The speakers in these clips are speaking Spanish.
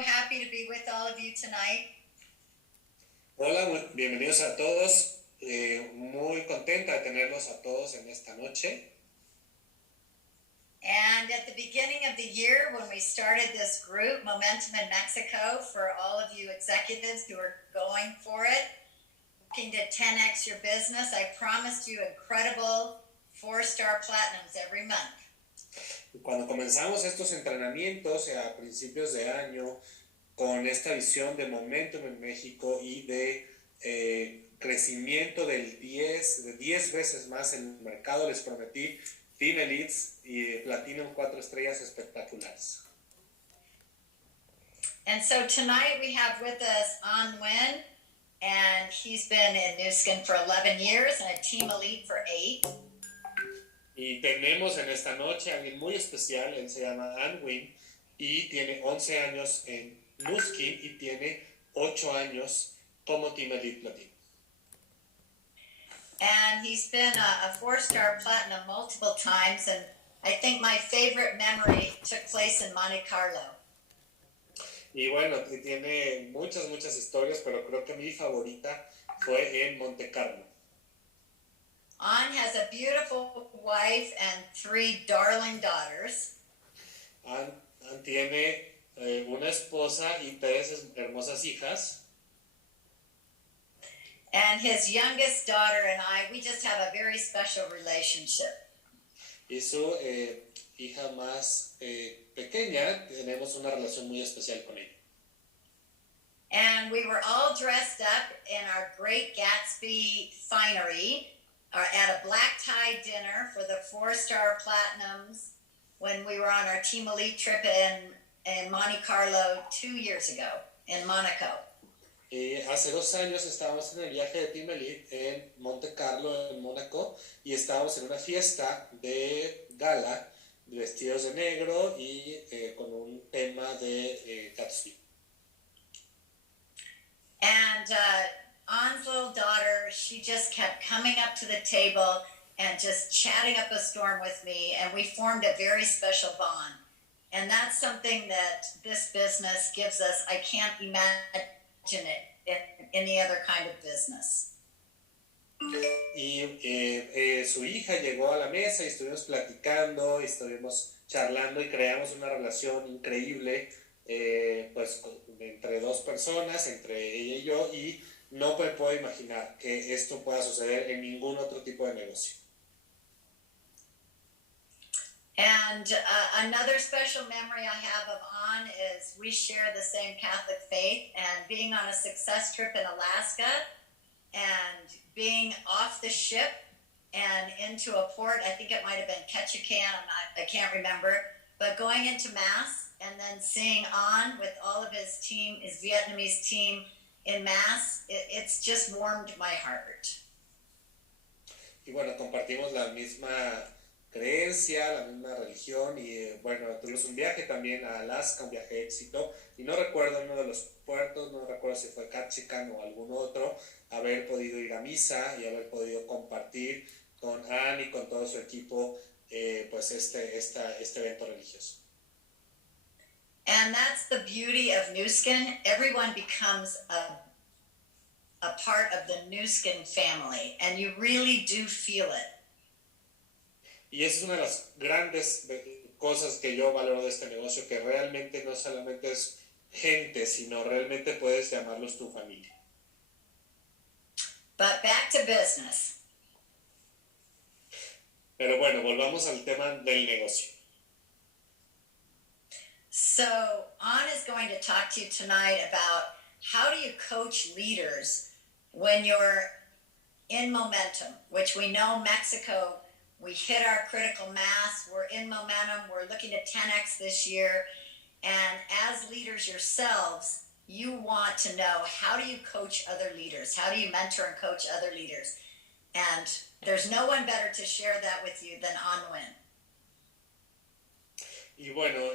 happy to be with all of you tonight. Hola, bienvenidos a todos. Muy contenta de tenerlos a todos en esta noche. And at the beginning of the year, when we started this group, Momentum in Mexico, for all of you executives who are going for it, looking to 10x your business, I promised you incredible 4-star platinums every month. Cuando comenzamos estos entrenamientos a principios de año con esta visión de Momentum en México y de crecimiento de 10 veces más en el mercado, les prometí Team Elites y Platinum 4 estrellas espectaculares. And so tonight we have with us NGUYEN, and he's been in Nu Skin for 11 years and a Team Elite for 8. Y tenemos en esta noche a alguien muy especial, él se llama NGUYEN y tiene 11 años en Nu Skin y tiene 8 años como Team Elite Platino. And he's been a 4-star platinum multiple times, and I think my favorite memory took place in Monte Carlo. Y bueno, tiene muchas historias, pero creo que mi favorita fue en Monte Carlo. An has a beautiful wife and 3 darling daughters. An tiene una esposa y 3 hermosas hijas. And his youngest daughter and I, we just have a very special relationship. Y su hija más pequeña, tenemos una relación muy especial con ella. And we were all dressed up in our Great Gatsby finery at a black tie dinner for the 4-star platinums when we were on our Team Elite trip in Monte Carlo 2 years ago in Monaco. Hace 2 años estábamos en el viaje de Team Elite en Monte Carlo, en Mónaco, y estábamos en una fiesta de gala, vestidos de negro y con un tema de Gatsby. And An's little daughter, she just kept coming up to the table and just chatting up a storm with me, and we formed a very special bond. And that's something that this business gives us. I can't imagine it in any other kind of business. Y su hija llegó a la mesa y estuvimos platicando, y estuvimos charlando y creamos una relación increíble pues entre 2 personas, entre ella y yo, y no me puedo imaginar que esto pueda suceder en ningún otro tipo de negocio. And another special memory I have of An is we share the same Catholic faith, and being on a success trip in Alaska and being off the ship and into a port, I think it might have been Ketchikan, I can't remember, but going into Mass and then seeing An with all of his team, his Vietnamese team in Mass, it's just warmed my heart. Y bueno, compartimos la misma creencia, la misma religión, y bueno, tuvimos un viaje también a Alaska, un viaje de éxito, y no recuerdo uno de los puertos, no recuerdo si fue Ketchikan o algún otro, haber podido ir a misa y haber podido compartir con Anne y con todo su equipo pues este evento religioso. And that's the beauty of Nu Skin. Everyone becomes a part of the Nu Skin family, and you really do feel it. Y esa es una de las grandes cosas que yo valoro de este negocio, que realmente no solamente es gente, sino realmente puedes llamarlos tu familia. But back to business. Pero bueno, volvamos al tema del negocio. So, An is going to talk to you tonight about how do you coach leaders when you're in momentum, which we know Mexico, we hit our critical mass, we're in momentum, we're looking to 10x this year, and as leaders yourselves, you want to know, how do you coach other leaders? How do you mentor and coach other leaders? And there's no one better to share that with you than NGUYEN. Y bueno,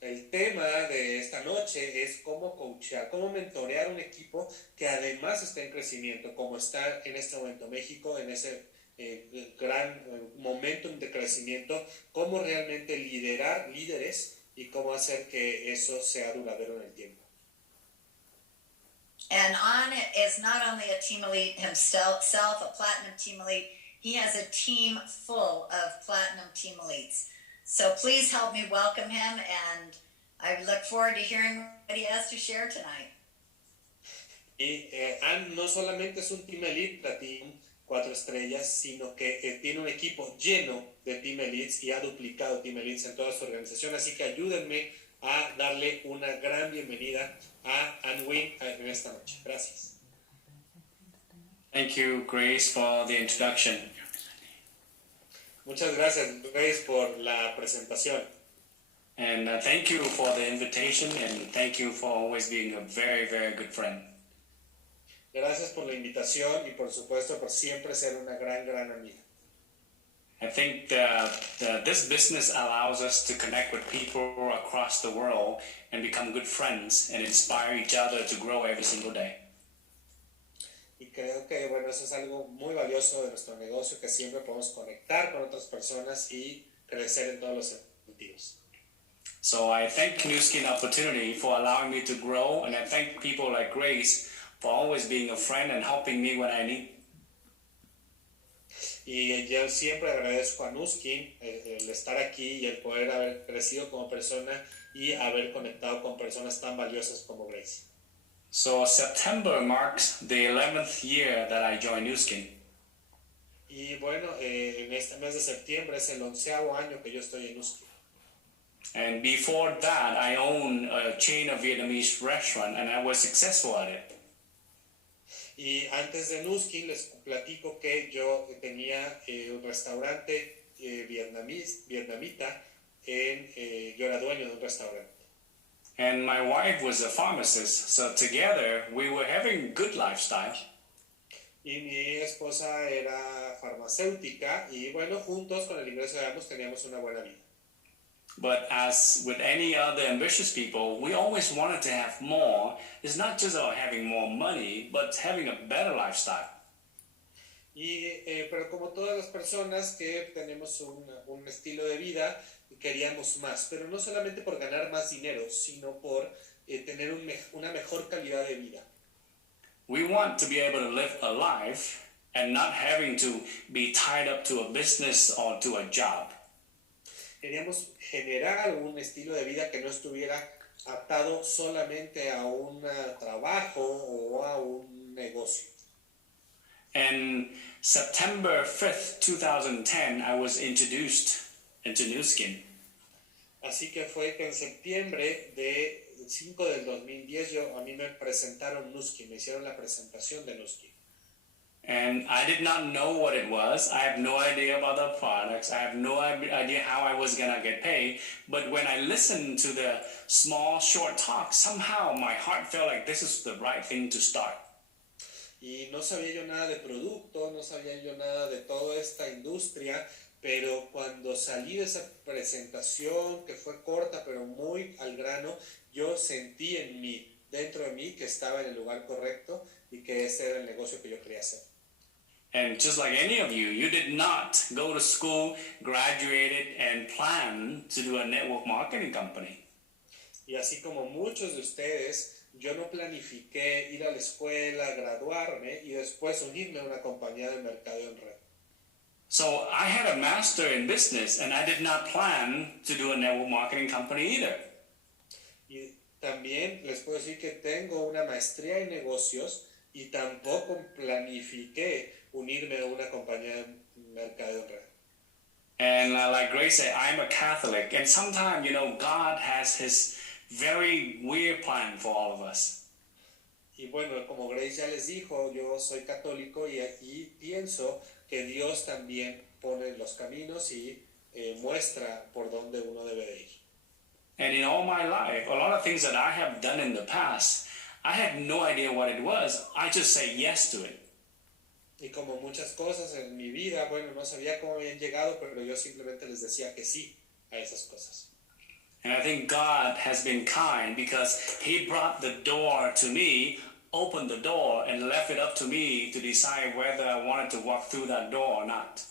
el tema de esta noche es cómo coachear, cómo mentorear un equipo que además está en crecimiento, como está en este momento México, en ese gran momento de crecimiento, cómo realmente liderar líderes y cómo hacer que eso sea duradero en el tiempo. And On is not only a team elite himself, a platinum team elite, he has a team full of platinum team elites. So please help me welcome him, and I look forward to hearing what he has to share tonight. Y Ann no solamente es un team elite platino 4 estrellas, sino que tiene un equipo lleno de team elites y ha duplicado team elites en toda su organización, así que ayúdenme a darle una gran bienvenida a NGUYEN en esta noche. Gracias. Thank you, Grace, for the introduction. Muchas gracias, Grace, por la presentación. And thank you for the invitation, and thank you for always being a very, very good friend. Gracias por la invitación y por supuesto por siempre ser una gran, gran amiga. I think this business allows us to connect with people across the world and become good friends and inspire each other to grow every single day. Y creo que, bueno, eso es algo muy valioso de nuestro negocio, que siempre podemos conectar con otras personas y crecer en todos los sentidos. So I thank New Skin Opportunity for allowing me to grow, and I thank people like Grace for always being a friend and helping me when I need. Y yo siempre agradezco a Nuskin el estar aquí y el poder haber crecido como persona y haber conectado con personas tan valiosas como Grace. So September marks the 11th year that I joined New Skin. Y bueno, en este mes de septiembre es el 11º año que yo estoy en Nuskin. And before that, I owned a chain of Vietnamese restaurant, and I was successful at it. Y antes de Nuskin les platico que yo tenía un restaurante vietnamita, yo era dueño de un restaurante. And my wife was a pharmacist, so together we were having good lifestyle. Y mi esposa era farmacéutica y bueno, juntos con el ingreso de ambos teníamos una buena vida. But as with any other ambitious people, we always wanted to have more. It's not just about having more money, but having a better lifestyle. Pero como todas las personas que tenemos un estilo de vida, queríamos más. Pero no solamente por ganar más dinero, sino por tener una mejor calidad de vida. We want to be able to live a life and not having to be tied up to a business or to a job. Queríamos generar un estilo de vida que no estuviera atado solamente a un trabajo o a un negocio. And September 5th, 2010, I was introduced into New Skin. Así que fue que en septiembre de 5 del 2010 a mí me presentaron Nuskin, me hicieron la presentación de Nuskin. And I did not know what it was. I have no idea about the products. I have no idea how I was going to get paid. But when I listened to the small, short talk, somehow my heart felt like this is the right thing to start. Y no sabía yo nada de producto, no sabía yo nada de toda esta industria, pero cuando salí de esa presentación, que fue corta pero muy al grano, yo sentí en mí, dentro de mí, que estaba en el lugar correcto y que ese era el negocio que yo quería hacer. And just like any of you, you did not go to school, graduated, and plan to do a network marketing company. Y así como muchos de ustedes, yo no planifiqué ir a la escuela, graduarme y después unirme a una compañía de mercadeo en red. So I had a master in business, and I did not plan to do a network marketing company either. Y también les puedo decir que tengo una maestría en negocios y tampoco planifiqué unirme a una compañía de mercadeo en red. And like Grace said, I'm a Catholic, and sometimes, God has his very weird plan for all of us. Y bueno, como Grace ya les dijo, yo soy católico y pienso que Dios también pone los caminos y muestra por dónde uno debe de ir. And in all my life, a lot of things that I have done in the past, I had no idea what it was. I just say yes to it. Y como muchas cosas en mi vida, bueno, no sabía cómo habían llegado, pero yo simplemente les decía que sí a esas cosas. And I think God has been kind because he brought the door to me, opened the door, and left it up to me to decide whether I wanted to walk through that door or not.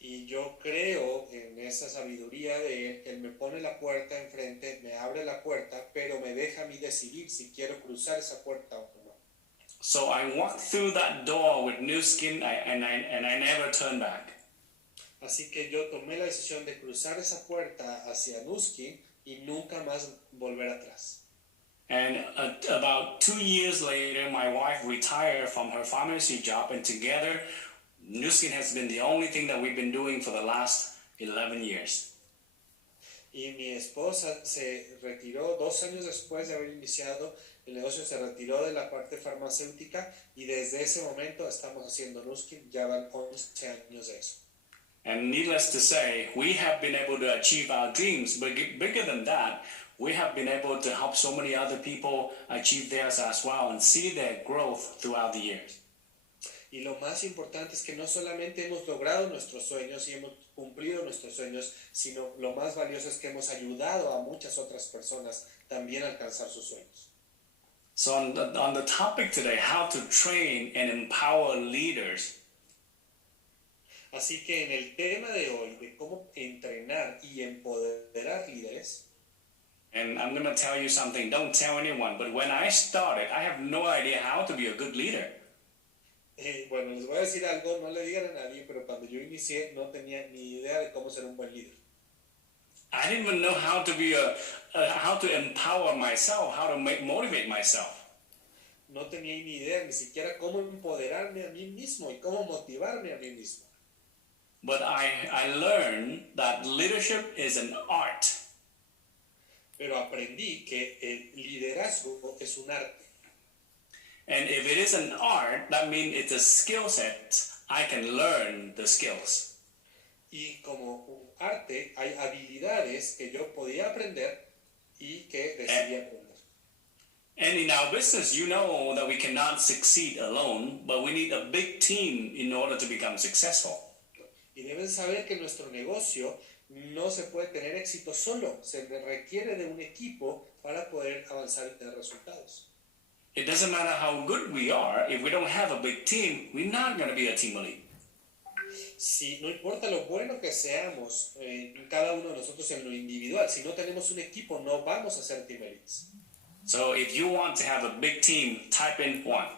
Y yo creo en esa sabiduría de él. Él me pone la puerta enfrente, me abre la puerta, pero me deja a mí decidir si quiero cruzar esa puerta o no. So I walked through that door with new skin, and I never turned back. Así que yo tomé la decisión de cruzar esa puerta hacia Nuskin y nunca más volver atrás. And about 2 years later, my wife retired from her pharmacy job, and together, Nuskin has been the only thing that we've been doing for the last 11 years. Y mi esposa se retiró 2 años después de haber iniciado el negocio, se retiró de la parte farmacéutica y desde ese momento estamos haciendo Nuskin, ya van 11 años de eso. And needless to say, we have been able to achieve our dreams, but bigger than that, we have been able to help so many other people achieve theirs as well and see their growth throughout the years. Y lo más importante es que no solamente hemos logrado nuestros sueños y hemos cumplido nuestros sueños, sino lo más valioso es que hemos ayudado a muchas otras personas también a alcanzar sus sueños. So on the topic today, how to train and empower leaders, Así que en el tema de hoy, de cómo entrenar y empoderar líderes, and I'm going to tell you something, don't tell anyone, but when I started, I have no idea how to be a good leader. Bueno, les voy a decir algo, no le digan a nadie, pero cuando yo inicié no tenía ni idea de cómo ser un buen líder. I didn't even know how to be how to empower myself, how to motivate myself. No tenía ni idea ni siquiera cómo empoderarme a mí mismo y cómo motivarme a mí mismo. But I learned that leadership is an art. Pero aprendí que el liderazgo es un arte. And if it is an art, that means it's a skill set. I can learn the skills. Y como un arte hay habilidades que yo podía aprender y que decidí aprender. And in our business, you know that we cannot succeed alone, but we need a big team in order to become successful. Y deben saber que nuestro negocio no se puede tener éxito solo, se requiere de un equipo para poder avanzar y tener resultados. It doesn't matter how good we are, if we don't have a big team, we're not going to be a team elite. Si no importa lo bueno que seamos, cada uno de nosotros en lo individual, si no tenemos un equipo, no vamos a ser team elites. So if you want to have a big team, type in 1.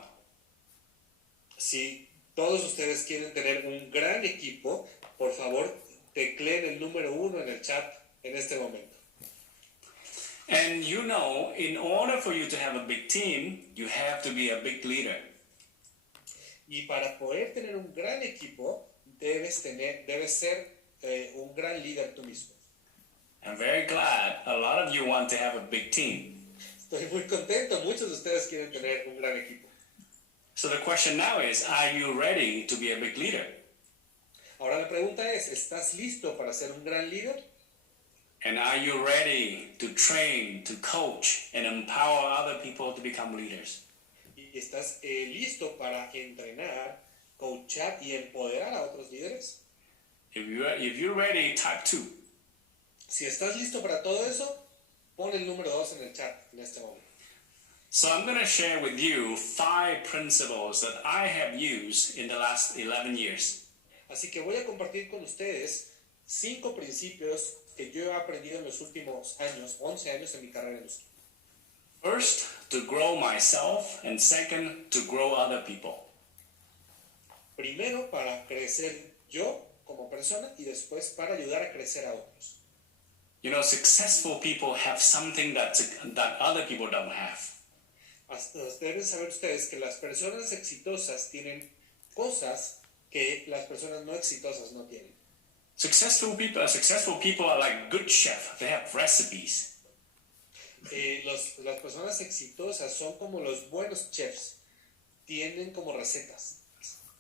Si todos ustedes quieren tener un gran equipo, por favor, tecleen el número 1 en el chat en este momento. And you know, in order for you to have a big team, you have to be a big leader. Y para poder tener un gran equipo, debes ser un gran líder tú mismo. I'm very glad a lot of you want to have a big team. Estoy muy contento, muchos de ustedes quieren tener un gran equipo. So the question now is, are you ready to be a big leader? Ahora la pregunta es, ¿estás listo para ser un gran líder? And are you ready to train, to coach, and empower other people to become leaders? ¿Y estás listo para entrenar, coachar y empoderar a otros líderes? If you're ready, type 2. Si estás listo para todo eso, pon el número 2 en el chat en este momento. So I'm going to share with you 5 principles that I have used in the last 11 years. Así que voy a compartir con ustedes 5 principios que yo he aprendido en los últimos años, 11 años en mi carrera en esto. First, to grow myself, and second, to grow other people. Primero, para crecer yo como persona y después para ayudar a crecer a otros. You know, successful people have something that other people don't have. Deben saber ustedes que las personas exitosas tienen cosas que las personas no exitosas no tienen. Successful people are like good chefs. They have recipes. Las personas exitosas son como los buenos chefs. Tienen como recetas.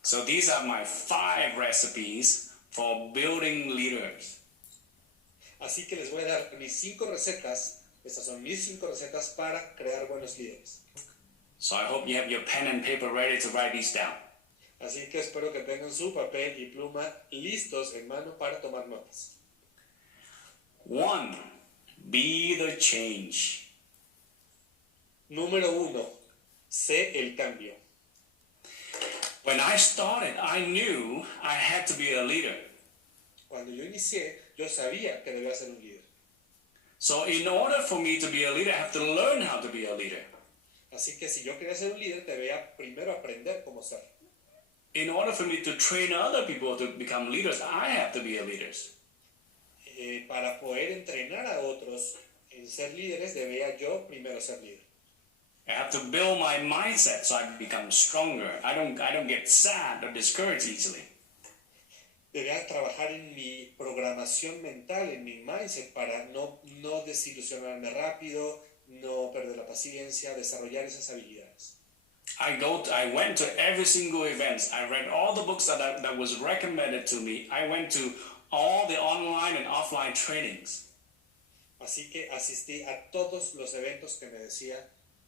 So these are my 5 recipes for building leaders. Así que les voy a dar mis 5 recetas. Estas son mis 5 recetas para crear buenos líderes. So I hope you have your pen and paper ready to write these down. Así que espero que tengan su papel y pluma listos en mano para tomar notas. 1. Be the change. Número 1. Sé el cambio. When I started, I knew I had to be a leader. cuando yo inicié, yo sabía que debía ser un líder. So in order for me to be a leader, I have to learn how to be a leader. Así que si yo quería ser un líder, debía primero aprender cómo ser. In order for me to train other people to become leaders, I have to be a leader. Para poder entrenar a otros en ser líderes, debía yo primero ser líder. I have to build my mindset so I become stronger. I don't get sad or discouraged easily. Debía trabajar en mi programación mental, en mi mindset, para no desilusionarme rápido, no perder la paciencia, desarrollar esas habilidades. I went to every single event. I read all the books that was recommended to me. I went to all the online and offline trainings. Así que asistí a todos los eventos que me decía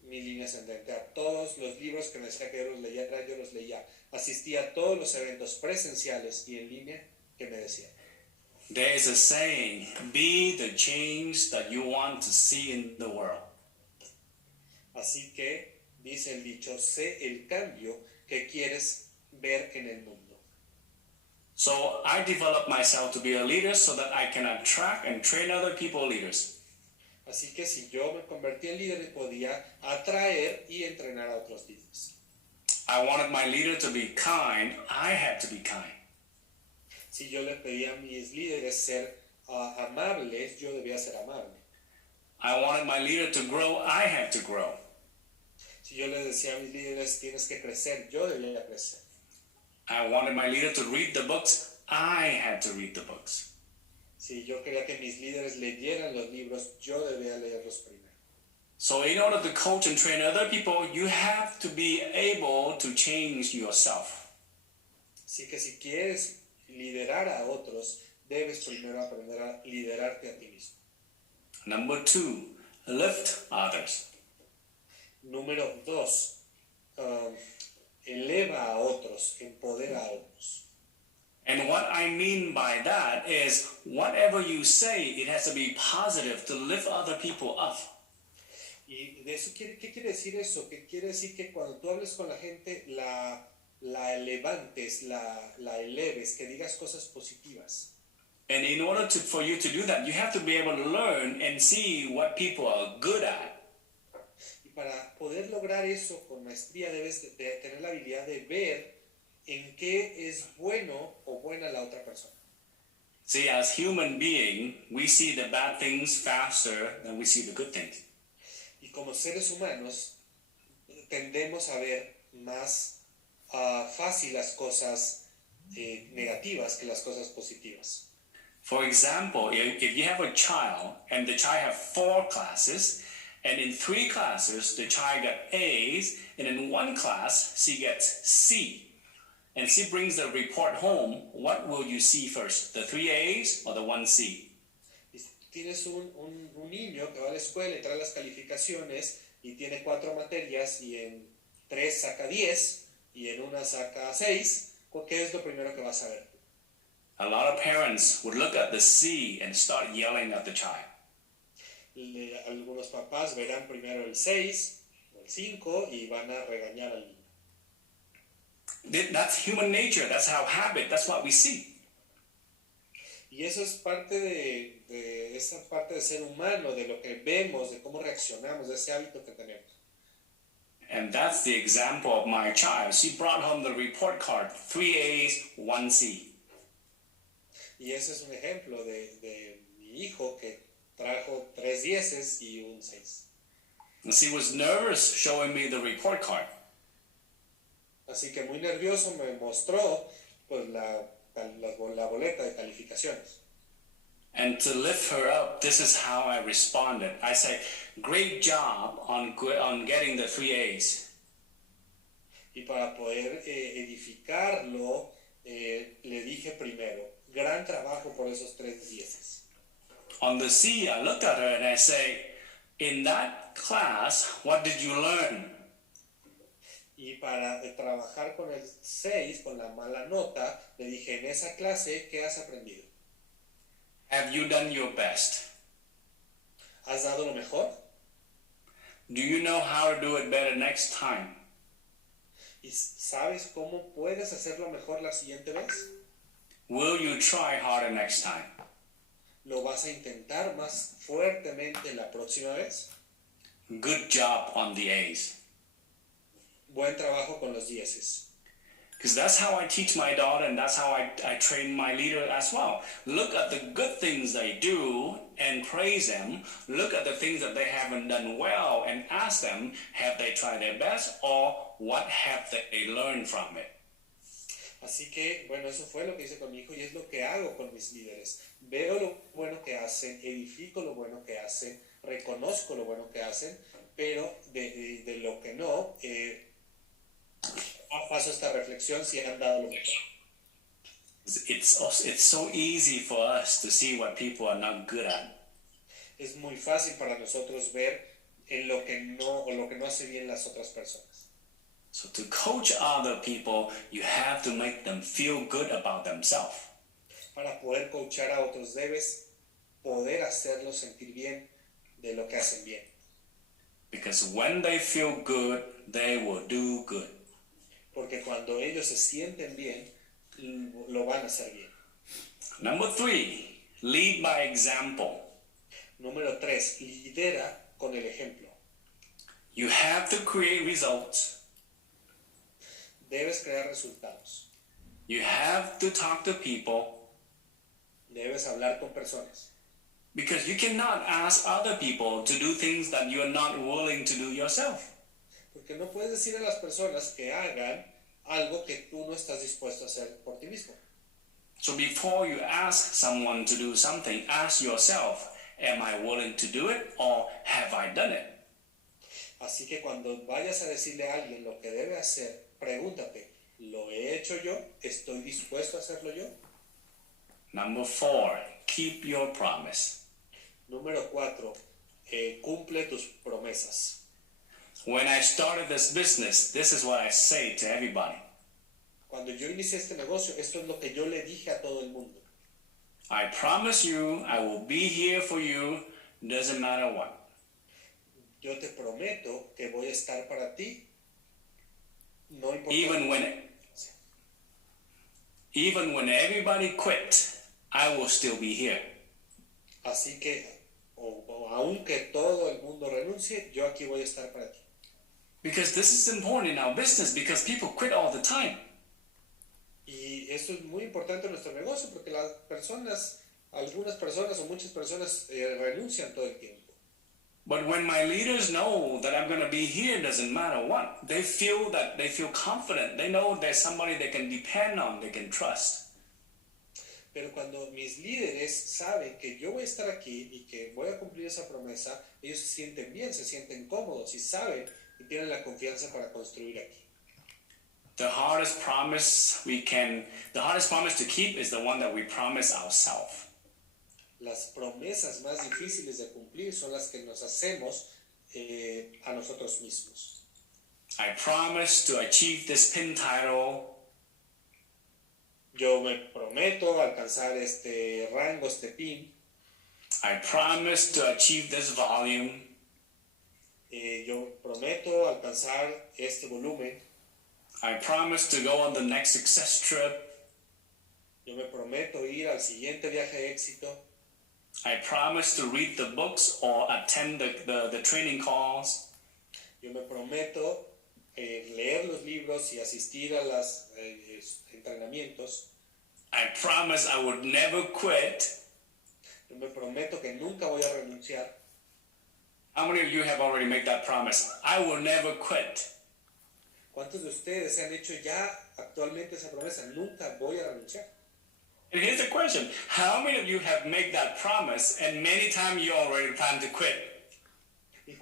mi línea ascendente, a todos los libros que me decía que yo los leía. Asistí a todos los eventos presenciales y en línea que me decían. There is a saying, be the change that you want to see in the world. Así que, dice el dicho, sé el cambio que quieres ver en el mundo. So I developed myself to be a leader so that I can attract and train other people leaders. Así que si yo me convertí en líder, podía atraer y entrenar a otros líderes. I wanted my leader to be kind, I had to be kind. Si yo le pedía a mis líderes ser amables, yo debía ser amable. I wanted my leader to grow, I had to grow. Si yo les decía a mis líderes, tienes que crecer, yo debía crecer. I wanted my leader to read the books, I had to read the books. Si yo quería que mis líderes leyeran los libros, yo debía leerlos primero. So in order to coach and train other people, you have to be able to change yourself. Así que si quieres liderar a otros, debes primero aprender a liderarte a ti mismo. Number 2, lift others. Número 2, eleva a otros, empodera a otros. And what I mean by that is whatever you say, it has to be positive to lift other people up. ¿Y de eso qué quiere decir eso? Que quiere decir que cuando tú hables con la gente, la levantes, la eleves, que digas cosas positivas. And in order for you to do that, you have to be able to learn and see what people are good at. Y para poder lograr eso con maestría, debes de tener la habilidad de ver en qué es bueno o buena la otra persona. See, as human being, we see the bad things faster than we see the good things. Y como seres humanos, tendemos a ver más fácil las cosas negativas que las cosas positivas. For example, if you have a child and the child have 4 classes, and in 3 classes the child got A's, and in 1 class she gets C, and she brings the report home, what will you see first, the 3 A's or the 1 C? Y si tienes un niño que va a la escuela y trae las calificaciones y tiene 4 materias y en 3 saca 10 y en una saca 6, ¿qué es lo primero que vas a ver? A lot of parents would look at the C and start yelling at the child. Algunos papás verán primero el 6 o el 5 y van a regañar al niño. That's human nature, that's our habit, that's what we see. Y eso es parte de esa parte de ser humano, de lo que vemos, de cómo reaccionamos, de ese hábito que tenemos. And that's the example of my child. She brought home the report card, 3 A's, 1 C. Y ese es un ejemplo de mi hijo que trajo 3 dieces y un 6. And she was nervous showing me the report card. Así que muy nervioso me mostró pues la boleta de calificaciones. And to lift her up, this is how I responded. I said, great job on getting the 3 A's. Y para poder edificarlo, le dije primero, gran trabajo por esos 3 dieces. On the C, I looked at her and I say, in that class, what did you learn? Y para trabajar con el 6, con la mala nota, le dije, en esa clase, ¿qué has aprendido? Have you done your best? ¿Has dado lo mejor? Do you know how to do it better next time? ¿Y sabes cómo puedes hacerlo mejor la siguiente vez? Will you try harder next time? ¿Lo vas a intentar más fuertemente la próxima vez? Good job on the A's. Buen trabajo con los dieces. Because that's how I teach my daughter, and that's how I train my leader as well. Look at the good things they do and praise them. Look at the things that they haven't done well and ask them, have they tried their best, or what have they learned from it? Así que, bueno, eso fue lo que hice con mi hijo y es lo que hago con mis líderes. Veo lo bueno que hacen, edifico lo bueno que hacen, reconozco lo bueno que hacen, pero de lo que no, paso esta reflexión si han dado lo mejor. It's so easy for us to see what people are not good at. Es muy fácil para nosotros ver en lo que no o lo que no hace bien las otras personas. So to coach other people, you have to make them feel good about themselves. Para poder coachar a otros debes poder hacerlos sentir bien de lo que hacen bien. Because when they feel good, they will do good. Porque cuando ellos se sienten bien, lo van a hacer bien. Number 3, lead by example. Número 3, lidera con el ejemplo. You have to create results. Debes crear resultados. You have to talk to people. Debes hablar con personas. Because you cannot ask other people to do things that you're not willing to do yourself. Porque no puedes decir a las personas que hagan algo que tú no estás dispuesto a hacer por ti mismo. So before you ask someone to do something, ask yourself, am I willing to do it or have I done it? Así que cuando vayas a decirle a alguien lo que debe hacer, pregúntate, ¿lo he hecho yo? ¿Estoy dispuesto a hacerlo yo? Number 4, keep your promise. Número 4, cumple tus promesas. When I started this business, this is what I say to everybody. Cuando yo inicié este negocio, esto es lo que yo le dije a todo el mundo. I promise you, I will be here for you, doesn't matter what. Yo te prometo que voy a estar para ti, no importa. Even when everybody quit, I will still be here. Así que, aunque todo el mundo renuncie, yo aquí voy a estar para ti. Because this is important in our business, because people quit all the time. Y esto es muy importante en nuestro negocio porque las personas, algunas personas o muchas personas renuncian todo el tiempo. But when my leaders know that I'm going to be here, doesn't matter what, they feel confident. They know there's somebody they can depend on, they can trust. Pero cuando mis líderes saben que yo voy a estar aquí y que voy a cumplir esa promesa, ellos se sienten bien, se sienten cómodos y saben y tienen la confianza para construir aquí. The hardest promise to keep is the one that we promise ourselves. Las promesas más difíciles de cumplir son las que nos hacemos a nosotros mismos. I promise to achieve this pin title. Yo me prometo alcanzar este rango, este pin. I promise to achieve this volume. Yo prometo alcanzar este volumen. I promise to go on the next success trip. Yo me prometo ir al siguiente viaje de éxito. I promise to read the books or attend the training calls. Yo me prometo leer los libros y asistir a los entrenamientos. I promise I would never quit. Yo me prometo que nunca voy a renunciar. How many of you have already made that promise? I will never quit. ¿Cuántos de ustedes han hecho ya actualmente esa promesa? Nunca voy a renunciar. And here's the question. How many of you have made that promise and many times you already plan to quit? Y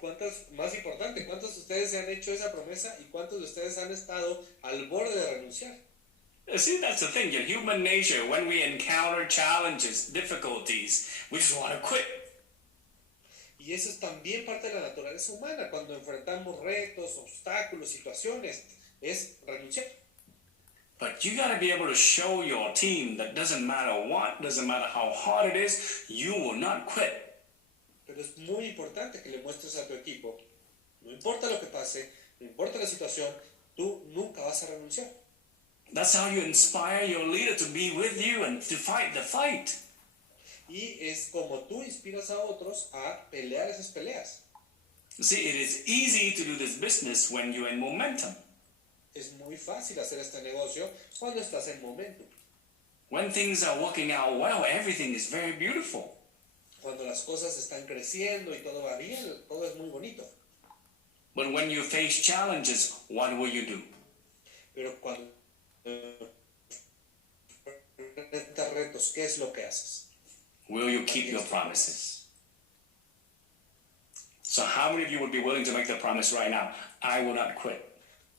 más importante, ¿cuántos de ustedes han hecho esa promesa y cuántos de ustedes han estado al borde de renunciar? See, that's the thing. In human nature, when we encounter challenges, difficulties, we just want to quit. Y eso es también parte de la naturaleza humana. Cuando enfrentamos retos, obstáculos, situaciones, es renunciar. But you got to be able to show your team that doesn't matter what, doesn't matter how hard it is, you will not quit. Pero es muy importante que le muestres a tu equipo, no importa lo que pase, no importa la situación, tú nunca vas a renunciar. That's how you inspire your leader to be with you and to fight the fight. Y es como tú inspiras a otros a pelear esas peleas. You see, it is easy to do this business when you're in momentum. Es muy fácil hacer este negocio cuando estás en momentum. When things are working out well, everything is very beautiful. Cuando las cosas están creciendo y todo va bien, todo es muy bonito. But when you face challenges, what will you do? Pero cuando enfrentas retos, ¿qué es lo que haces? Will you keep your promises? So how many of you would be willing to make the promise right now? I will not quit.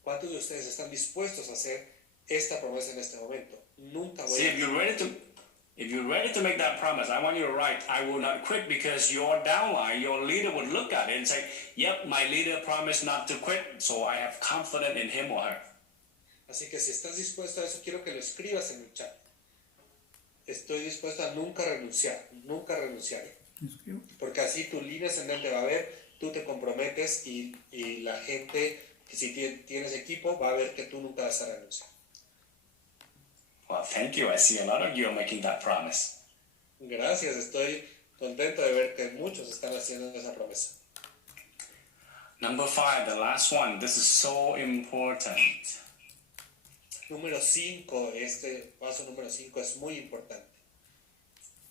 ¿Cuántos de ustedes están dispuestos a hacer esta promesa en este momento? Nunca voy See, a... if you're ready to make that promise, I want you to write, I will not quit, because your downline, your leader would look at it and say, yep, my leader promised not to quit, so I have confidence in him or her. Así que si estás dispuesto a eso, quiero que lo escribas en el chat. Estoy dispuesto a nunca renunciar, nunca renunciar. Porque así tu línea ascendente va a ver, tú te comprometes y la gente, que si tienes equipo, va a ver que tú nunca vas a renunciar. Well, thank you. I see a lot of you are making that promise. Gracias, estoy contento de ver que muchos están haciendo esa promesa. Number 5, the last one. This is so important. Número 5, este paso número 5 es muy importante.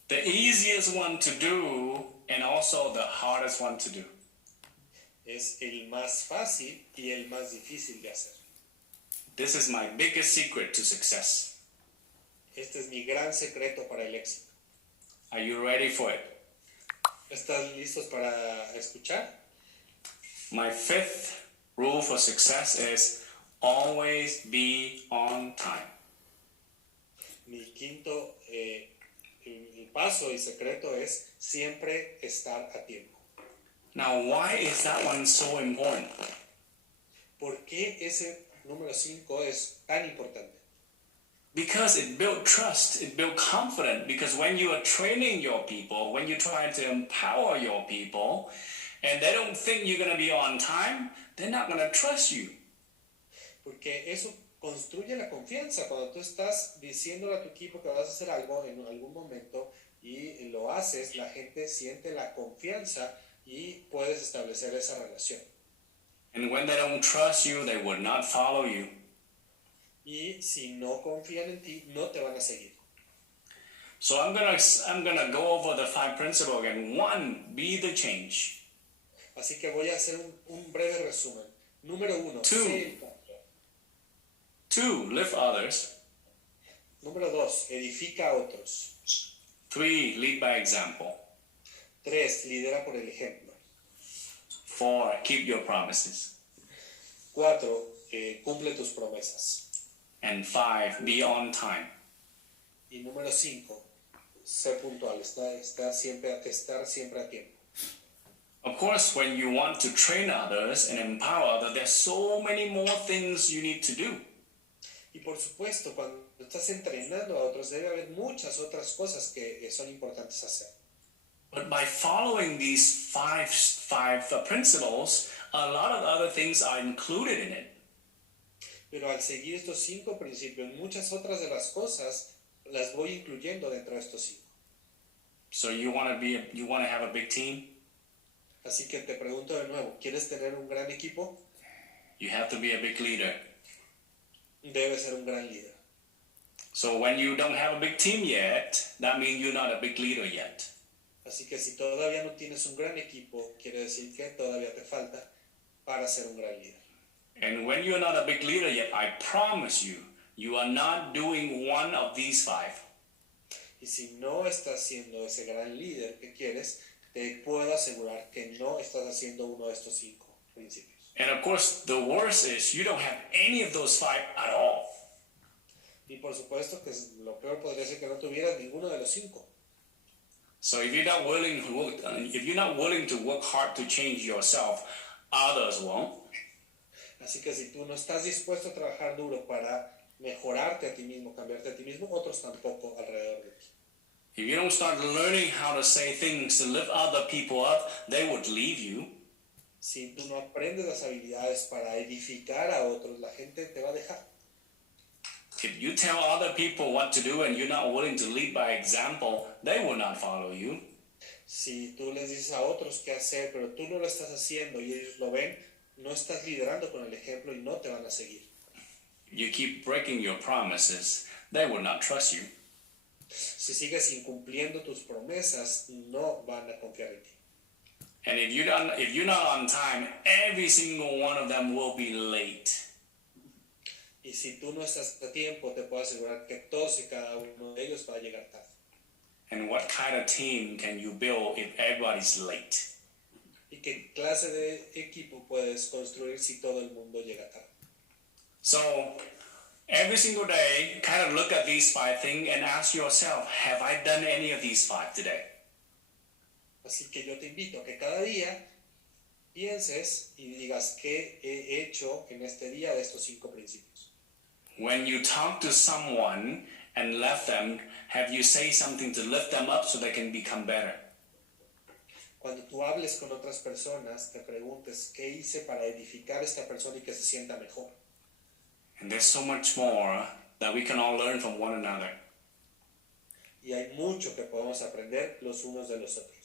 The easiest one to do and also the hardest one to do. Es el más fácil y el más difícil de hacer. This is my biggest secret to success. Este es mi gran secreto para el éxito. Are you ready for it? ¿Estás listos para escuchar? My 5th rule for success is always be on time. Mi quinto el paso y secreto es siempre estar a tiempo. Now, why is that one so important? ¿Por qué ese número 5 es tan importante? Because it built trust, it built confidence. Because when you are training your people, when you're trying to empower your people, and they don't think you're going to be on time, they're not going to trust you. Porque eso construye la confianza. Cuando tú estás diciéndole a tu equipo que vas a hacer algo en algún momento y lo haces, la gente siente la confianza y puedes establecer esa relación. And when they don't trust you, they would not follow you. Y si no confían en ti, no te van a seguir. So I'm gonna go over the 5 principles again. 1, be the change. Así que voy a hacer un breve resumen. Número 1, sé el cambio. 2, lift others. Número 2, edifica a otros. 3, lead by example. 3, lidera por el ejemplo. 4, keep your promises. 4, cumple tus promesas. And 5, be on time. Y número 5, sé puntual, estar siempre a tiempo. Of course, when you want to train others and empower others, there's so many more things you need to do. Y por supuesto, cuando estás entrenando a otros, debe haber muchas otras cosas que son importantes hacer. But by following these five principles, a lot of other things are included in it. Pero al seguir estos 5 principios, muchas otras de las cosas las voy incluyendo dentro de estos 5. So you want to have a big team? Así que te pregunto de nuevo, ¿quieres tener un gran equipo? You have to be a big leader. Debes ser un gran líder. So when you don't have a big team yet, that means you're not a big leader yet. Así que si todavía no tienes un gran equipo, quiere decir que todavía te falta para ser un gran líder. And when you're not a big leader yet, I promise you, you are not doing one of these 5. Y si no estás siendo ese gran líder que quieres, te puedo asegurar que no estás haciendo uno de estos 5 principios. And of course, the worst is you don't have any of those 5 at all. Y por supuesto que lo peor podría ser que no tuvieras ninguno de los 5. So if you're not willing to work hard to change yourself, others won't. Así que si tú no estás dispuesto a trabajar duro para mejorarte a ti mismo, cambiarte a ti mismo, otros tampoco alrededor de ti. If you don't start learning how to say things to lift other people up, they would leave you. Si tú no aprendes las habilidades para edificar a otros, la gente te va a dejar. If you tell other people what to do and you're not willing to lead by example, they will not follow you. Si tú les dices a otros qué hacer, pero tú no lo estás haciendo y ellos lo ven, no estás liderando con el ejemplo y no te van a seguir. If you keep breaking your promises, they will not trust you. Si sigues incumpliendo tus promesas, no van a confiar en ti. And if you're not on time, every single one of them will be late. Y si tú no estás a tiempo, te puedo asegurar que todos y cada uno de ellos va a llegar tarde. And what kind of team can you build if everybody's late? ¿Y qué clase de equipo puedes construir si todo el mundo llega tarde? So, every single day, kind of look at these 5 things and ask yourself, have I done any of these 5 today? Así que yo te invito a que cada día pienses y digas qué he hecho en este día de estos 5 principios. When you talk to someone and left them, have you say something to lift them up so they can become better? Cuando tú hables con otras personas, te preguntes qué hice para edificar a esta persona y que se sienta mejor. And there's so much more that we can all learn from one another. Y hay mucho que podemos aprender los unos de los otros.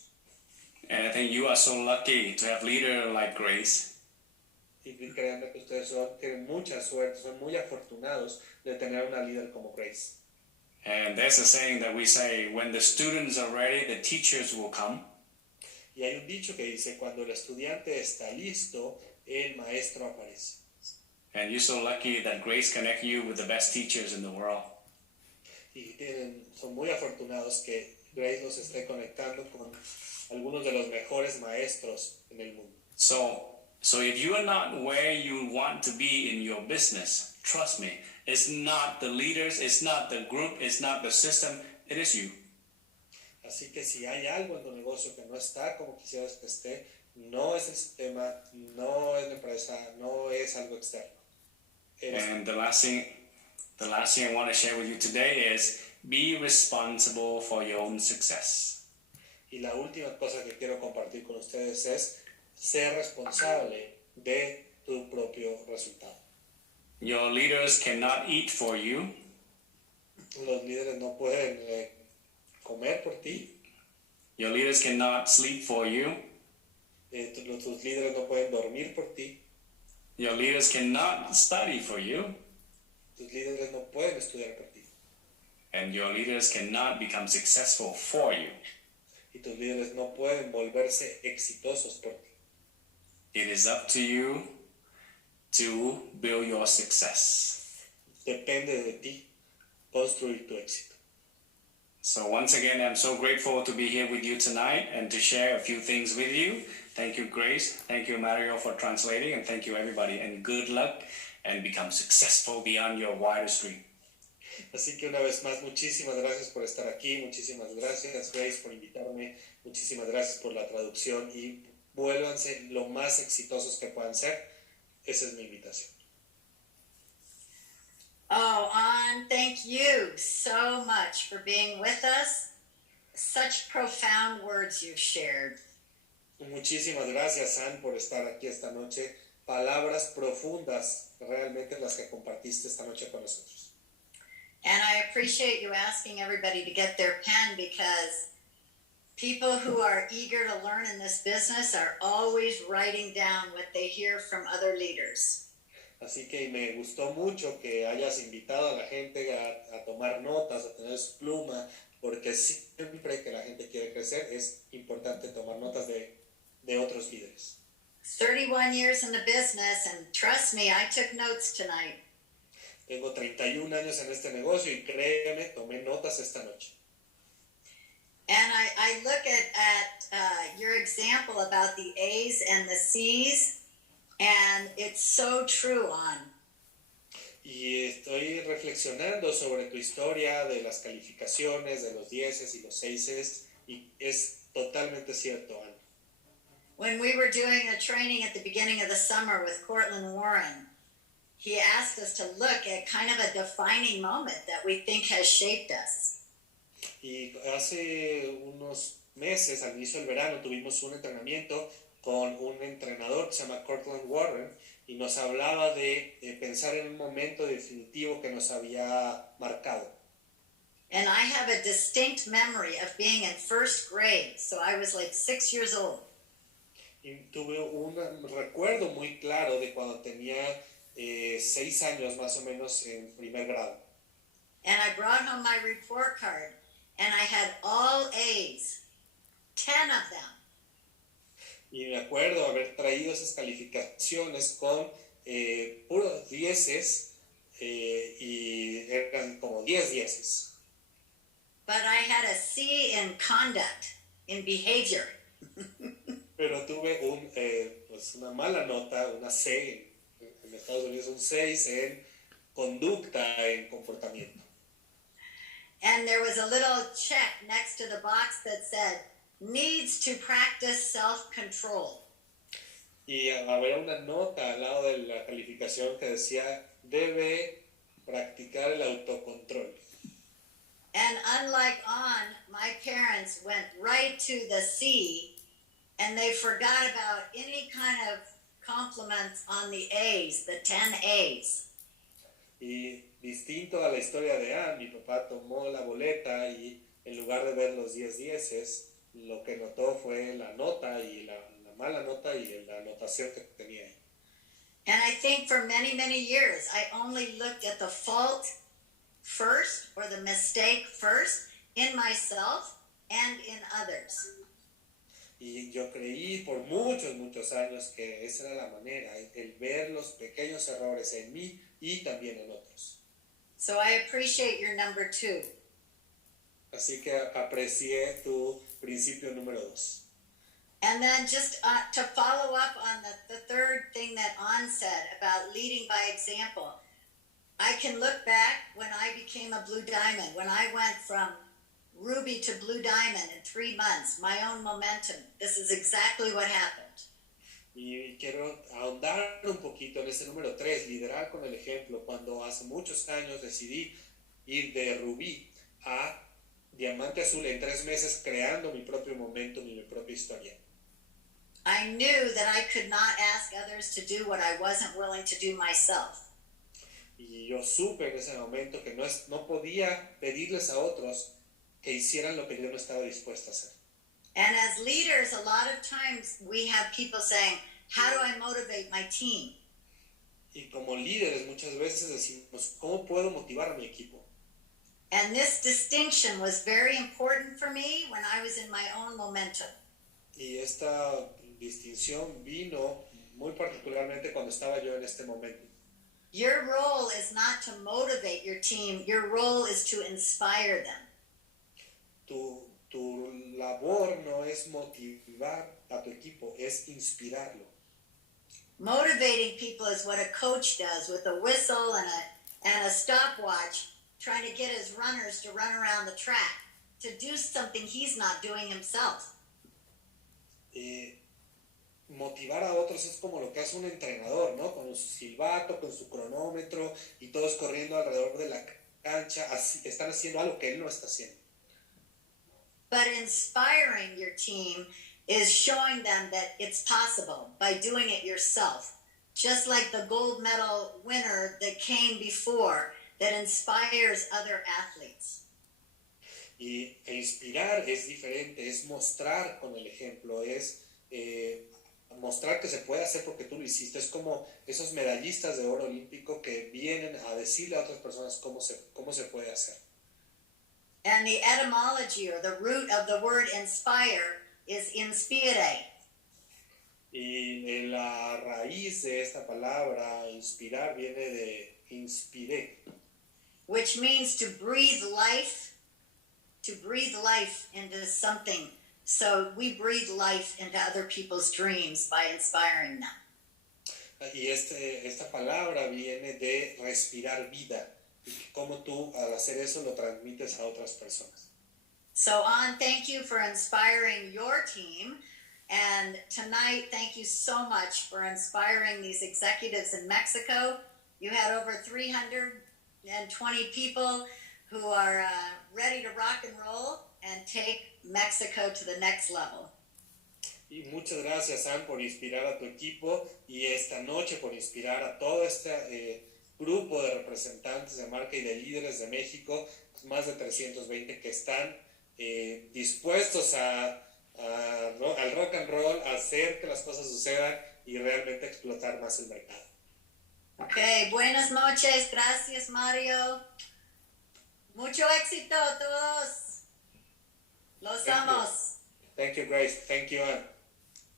And I think you are so lucky to have leader like Grace. Y créanme que ustedes tienen mucha suerte, son muy afortunados de tener una líder como Grace. And there's a saying that we say, when the students are ready, the teachers will come. Y hay un dicho que dice, cuando el estudiante está listo, el maestro aparece. And you're so lucky that Grace connect you with the best teachers in the world. Y son muy afortunados que Grace los esté conectando con algunos de los mejores maestros en el mundo. So if you are not where you want to be in your business, trust me, it's not the leaders, it's not the group, it's not the system, it is you. Así que si hay algo en tu negocio que no está como quisieras que esté, no es el sistema, no es la empresa, no es algo externo. And the last thing I want to share with you today is be responsible for your own success. Y la última cosa que quiero compartir con ustedes es ser responsable de tu propio resultado. Your leaders cannot eat for you. Los líderes no pueden comer por ti. Your leaders cannot sleep for you. Tus líderes no pueden dormir por ti. Your leaders cannot study for you. Tus líderes no pueden estudiar por ti. And your leaders cannot become successful for you. Y tus líderes no pueden volverse exitosos por ti. It is up to you to build your success. Depende de ti construir tu éxito. So once again, I'm so grateful to be here with you tonight and to share a few things with you. Thank you, Grace. Thank you, Mario, for translating. And thank you, everybody. And good luck and become successful beyond your wildest dream. Así que una vez más, muchísimas gracias por estar aquí. Muchísimas gracias, Grace, por invitarme. Muchísimas gracias por la traducción. Y vuélvanse lo más exitosos que puedan ser. Esa es mi invitación. Oh, An, thank you so much for being with us. Such profound words you've shared. Muchísimas gracias, Ann, por estar aquí esta noche. Palabras profundas, realmente las que compartiste esta noche con nosotros. And I appreciate you asking everybody to get their pen, because people who are eager to learn in this business are always writing down what they hear from other leaders. Así que me gustó mucho que hayas invitado a la gente a tomar notas, a tener su pluma, porque siempre que la gente quiere crecer es importante tomar notas de otros líderes. 31 years in the business, and trust me, I took notes tonight. Tengo 31 años en este negocio y créeme, tomé notas esta noche. And I look at your example about the A's and the C's, and it's so true, An. Y estoy reflexionando sobre tu historia de las calificaciones, de los 10s y los 6s, y es totalmente cierto, Ann. When we were doing a training at the beginning of the summer with Cortland Warren, he asked us to look at kind of a defining moment that we think has shaped us. Y hace unos meses, al inicio del verano, tuvimos un entrenamiento con un entrenador que se llama Cortland Warren, y nos hablaba de pensar en un momento definitivo que nos había marcado. And I have a distinct memory of being in first grade, so I was like 6 years old. Y tuve un recuerdo muy claro de cuando tenía 6 años más o menos en primer grado. And I brought home my report card, and I had all A's, 10 of them. Y me acuerdo haber traído esas calificaciones con puros dieces y eran como 10 dieces. But I had a C in conduct, in behavior. Pero tuve pues una mala nota, una C en Estados Unidos, un 6 en conducta, en comportamiento. And there was a little check next to the box that said, needs to practice self-control. Y había una nota al lado de la calificación que decía, debe practicar el autocontrol. And unlike my parents went right to the C, and they forgot about any kind of compliments on the A's, the 10 A's. Y distinto a la historia de Anne, mi papá tomó la boleta y en lugar de ver los 10 dieces, lo que notó fue la nota y la mala nota y la anotación que tenía ahí. And I think for many, many years, I only looked at the fault first, or the mistake first, in myself and in others. Y yo creí por muchos años que esa era la manera, el ver los pequeños errores en mí y también en otros. So I appreciate your number 2. Así que aprecié tu principio número 2. And then just to follow up on the third thing that An said about leading by example, I can look back when I became a Blue Diamond, when I went from Ruby to Blue Diamond in 3 months, my own momentum. This is exactly what happened. Y quiero ahondar un poquito en ese número 3, liderar con el ejemplo. Cuando hace muchos años decidí ir de Rubí a Diamante Azul en 3 meses, creando mi propio momentum y mi propia historia. I knew that I could not ask others to do what I wasn't willing to do myself. Y yo supe en ese momento que no podía pedirles a otros que hicieran lo que yo no estaba dispuesto a hacer. And as leaders, a lot of times we have people saying, how do I motivate my team? Y como líderes muchas veces decimos, ¿cómo puedo motivar a mi equipo? And this distinction was very important for me when I was in my own momentum. Y esta distinción vino muy particularmente cuando estaba yo en este momento. Your role is not to motivate your team. Your role is to inspire them. Tu labor no es motivar a tu equipo, es inspirarlo. Motivating people is what a coach does with a whistle and a stopwatch, trying to get his runners to run around the track, to do something he's not doing himself. Motivar a otros es como lo que hace un entrenador, ¿no? Con su silbato, con su cronómetro y todos corriendo alrededor de la cancha, así, están haciendo algo que él no está haciendo. But inspiring your team is showing them that it's possible by doing it yourself. Just like the gold medal winner that came before that inspires other athletes. Y inspirar es diferente, es mostrar con el ejemplo, es mostrar que se puede hacer porque tú lo hiciste. Es como esos medallistas de oro olímpico que vienen a decirle a otras personas cómo se puede hacer. And the etymology or the root of the word inspire is inspire. Y la raíz de esta palabra inspirar viene de inspiré, which means to breathe life into something. So we breathe life into other people's dreams by inspiring them. Y esta palabra viene de respirar vida. Y cómo tú al hacer eso lo transmites a otras personas. So An, thank you for inspiring your team. And tonight, thank you so much for inspiring these executives in Mexico. You had over 320 people who are ready to rock and roll and take Mexico to the next level. Y muchas gracias, Sam, por inspirar a tu equipo y esta noche por inspirar a todo este grupo de representantes de marca y de líderes de México, más de 320 que están dispuestos al rock and roll, a hacer que las cosas sucedan y realmente explotar más el mercado. Ok, buenas noches, gracias Mario. Mucho éxito a todos. Los amos. Thank you, Grace. Thank you, Ann.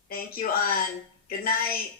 Thank you, Ann. Good night.